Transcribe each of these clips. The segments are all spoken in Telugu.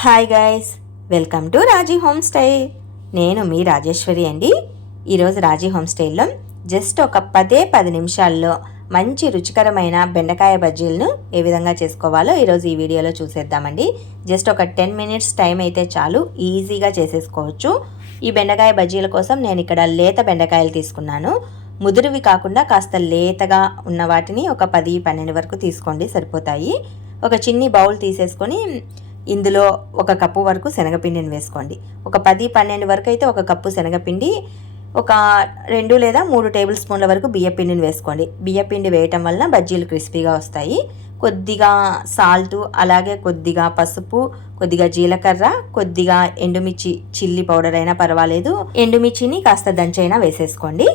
Hi guys welcome to Raji home stay నేను మీ రాజేశ్వరి అండి. ఈరోజు రాజీ హోమ్ స్టైల్లో జస్ట్ ఒక పదే పది నిమిషాల్లో మంచి రుచికరమైన బెండకాయ బజ్జీలను ఏ విధంగా చేసుకోవాలో ఈరోజు ఈ వీడియోలో చూసేద్దామండి. జస్ట్ ఒక టెన్ మినిట్స్ టైం అయితే చాలు ఈజీగా చేసేసుకోవచ్చు. ఈ బెండకాయ బజ్జీల కోసం నేను ఇక్కడ లేత బెండకాయలు తీసుకున్నాను. ముదురువి కాకుండా కాస్త లేతగా ఉన్న వాటిని ఒక పది పన్నెండు వరకు తీసుకోండి సరిపోతాయి. ఒక చిన్ని బౌల్ తీసేసుకొని ఇందులో ఒక కప్పు వరకు శనగపిండిని వేసుకోండి. ఒక పది పన్నెండు వరకు అయితే ఒక కప్పు శనగపిండి ఒక రెండు లేదా మూడు టేబుల్ స్పూన్ల వరకు బియ్యపిండిని వేసుకోండి. బియ్యపిండి వేయటం వలన బజ్జీలు క్రిస్పీగా వస్తాయి. కొద్దిగా సాల్ట్ అలాగే కొద్దిగా పసుపు కొద్దిగా జీలకర్ర కొద్దిగా ఎండుమిర్చి చిల్లీ పౌడర్ అయినా పర్వాలేదు. ఎండుమిర్చిని కాస్త దంచైనా వేసేసుకోండి.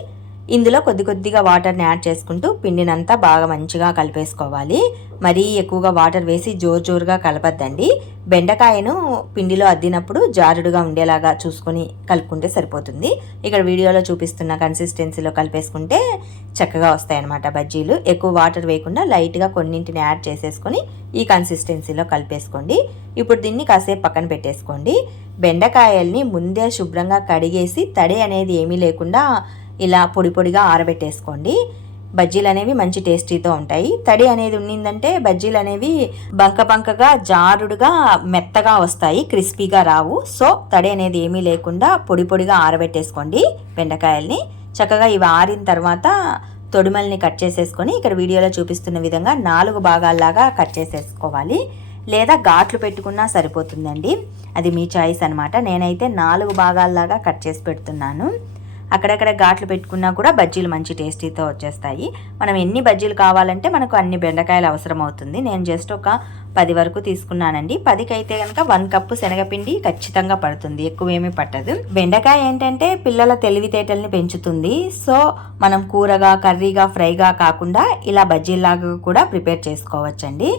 ఇందులో కొద్ది కొద్దిగా వాటర్ని యాడ్ చేసుకుంటూ పిండినంతా బాగా మంచిగా కలిపేసుకోవాలి. మరీ ఎక్కువగా వాటర్ వేసి జోరు జోరుగా కలపద్దండి. బెండకాయను పిండిలో అద్దినప్పుడు జారుడుగా ఉండేలాగా చూసుకొని కలుపుకుంటే సరిపోతుంది. ఇక్కడ వీడియోలో చూపిస్తున్న కన్సిస్టెన్సీలో కలిపేసుకుంటే చక్కగా వస్తాయన్నమాట బజ్జీలు. ఎక్కువ వాటర్ వేయకుండా లైట్గా కొన్నింటిని యాడ్ చేసేసుకొని ఈ కన్సిస్టెన్సీలో కలిపేసుకోండి. ఇప్పుడు దీన్ని కాసేపు పక్కన పెట్టేసుకోండి. బెండకాయల్ని ముందే శుభ్రంగా కడిగేసి తడి అనేది ఏమీ లేకుండా ఇలా పొడి పొడిగా ఆరబెట్టేసుకోండి. బజ్జీలు అనేవి మంచి టేస్టీతో ఉంటాయి. తడి అనేది ఉన్నిందంటే బజ్జీలు అనేవి బంక బంకగా జారుడుగా మెత్తగా వస్తాయి క్రిస్పీగా రావు. సో తడి అనేది ఏమీ లేకుండా పొడి పొడిగా ఆరబెట్టేసుకోండి బెండకాయల్ని. చక్కగా ఇవి ఆరిన తర్వాత తొడిమల్ని కట్ చేసేసుకొని ఇక్కడ వీడియోలో చూపిస్తున్న విధంగా నాలుగు భాగాల్లాగా కట్ చేసేసుకోవాలి. లేదా ఘాట్లు పెట్టుకున్నా సరిపోతుందండి. అది మీ చాయిస్ అనమాట నేనైతే నాలుగు భాగాల్లాగా కట్ చేసి పెడుతున్నాను. అక్కడక్కడ ఘాట్లు పెట్టుకున్నా కూడా బజ్జీలు మంచి టేస్టీతో వచ్చేస్తాయి. మనం ఎన్ని బజ్జీలు కావాలంటే మనకు అన్ని బెండకాయలు అవసరం అవుతుంది నేను జస్ట్ ఒక పది వరకు తీసుకున్నానండి. పదికి అయితే కనుక వన్ కప్పు శనగపిండి ఖచ్చితంగా పడుతుంది. ఎక్కువ ఏమీ పట్టదు. బెండకాయ ఏంటంటే పిల్లల తెలివితేటల్ని పెంచుతుంది. సో మనం కూరగా కర్రీగా ఫ్రైగా కాకుండా ఇలా బజ్జీలాగా కూడా ప్రిపేర్ చేసుకోవచ్చండి.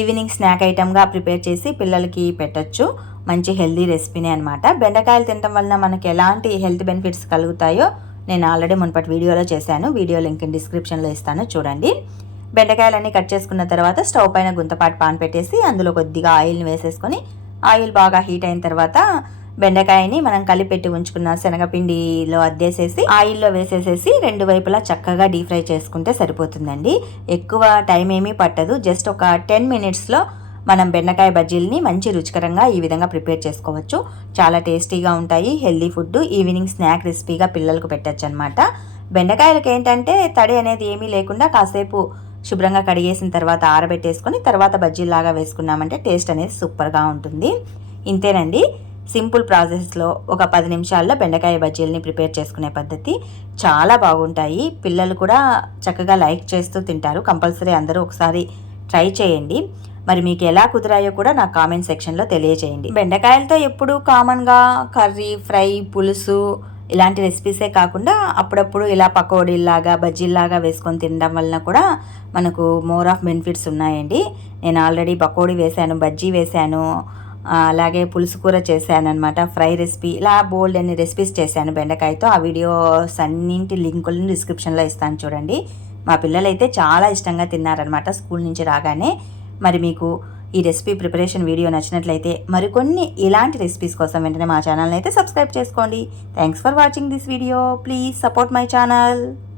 ఈవినింగ్ స్నాక్ ఐటమ్గా ప్రిపేర్ చేసి పిల్లలకి పెట్టచ్చు. మంచి హెల్దీ రెసిపీనే అనమాట బెండకాయలు తినడం వలన మనకి ఎలాంటి హెల్త్ బెనిఫిట్స్ కలుగుతాయో నేను ఆల్రెడీ మునుపటి వీడియోలో చేశాను. వీడియో లింక్ డిస్క్రిప్షన్లో ఇస్తాను చూడండి. బెండకాయలన్నీ కట్ చేసుకున్న తర్వాత స్టవ్ పైన గుంతపాటు పాన్ పెట్టేసి అందులో కొద్దిగా ఆయిల్ని వేసేసుకొని ఆయిల్ బాగా హీట్ అయిన తర్వాత బెండకాయని మనం కలిపెట్టి ఉంచుకున్న శనగపిండిలో అద్దేసేసి ఆయిల్లో వేసేసేసి రెండు వైపులా చక్కగా డీప్ ఫ్రై చేసుకుంటే సరిపోతుందండి. ఎక్కువ టైం ఏమీ పట్టదు. జస్ట్ ఒక టెన్ మినిట్స్లో మనం బెండకాయ బజ్జీల్ని మంచి రుచికరంగా ఈ విధంగా ప్రిపేర్ చేసుకోవచ్చు. చాలా టేస్టీగా ఉంటాయి హెల్దీ ఫుడ్ ఈవినింగ్ స్నాక్ రెసిపీగా పిల్లలకు పెట్టచ్చు అనమాట బెండకాయలకి ఏంటంటే తడి అనేది ఏమీ లేకుండా కాసేపు శుభ్రంగా కడిగేసిన తర్వాత ఆరబెట్టేసుకొని తర్వాత బజ్జీలాగా వేసుకున్నామంటే టేస్ట్ అనేది సూపర్గా ఉంటుంది. ఇంతేనండి. సింపుల్ ప్రాసెస్లో ఒక పది నిమిషాల్లో బెండకాయ బజ్జీలని ప్రిపేర్ చేసుకునే పద్ధతి చాలా బాగుంటాయి. పిల్లలు కూడా చక్కగా లైక్ చేస్తూ తింటారు. కంపల్సరీ అందరూ ఒకసారి ట్రై చేయండి. మరి మీకు ఎలా కుదిరాయో కూడా నాకు కామెంట్ సెక్షన్లో తెలియజేయండి బెండకాయలతో ఎప్పుడు కామన్గా కర్రీ ఫ్రై పులుసు ఇలాంటి రెసిపీసే కాకుండా అప్పుడప్పుడు ఇలా పకోడీలాగా బజ్జీలాగా వేసుకొని తినడం వలన కూడా మనకు మోర్ ఆఫ్ బెనిఫిట్స్ ఉన్నాయండి. నేను ఆల్రెడీ పకోడీ వేశాను బజ్జీ వేశాను అలాగే పులుసు కూర చేశానమాట ఫ్రై రెసిపీ ఇలా బోల్డ్ అన్ని రెసిపీస్ చేశాను బెండకాయతో. ఆ వీడియోస్ అన్నింటి లింకులను డిస్క్రిప్షన్లో ఇస్తాను చూడండి. మా పిల్లలైతే చాలా ఇష్టంగా తిన్నారనమాట స్కూల్ నుంచి రాగానే. మరి మీకు ఈ రెసిపీ ప్రిపరేషన్ వీడియో నచ్చినట్లయితే మరికొన్ని ఇలాంటి రెసిపీస్ కోసం వెంటనే మా ఛానల్ని అయితే సబ్స్క్రైబ్ చేసుకోండి. Thanks for watching this video please support my channel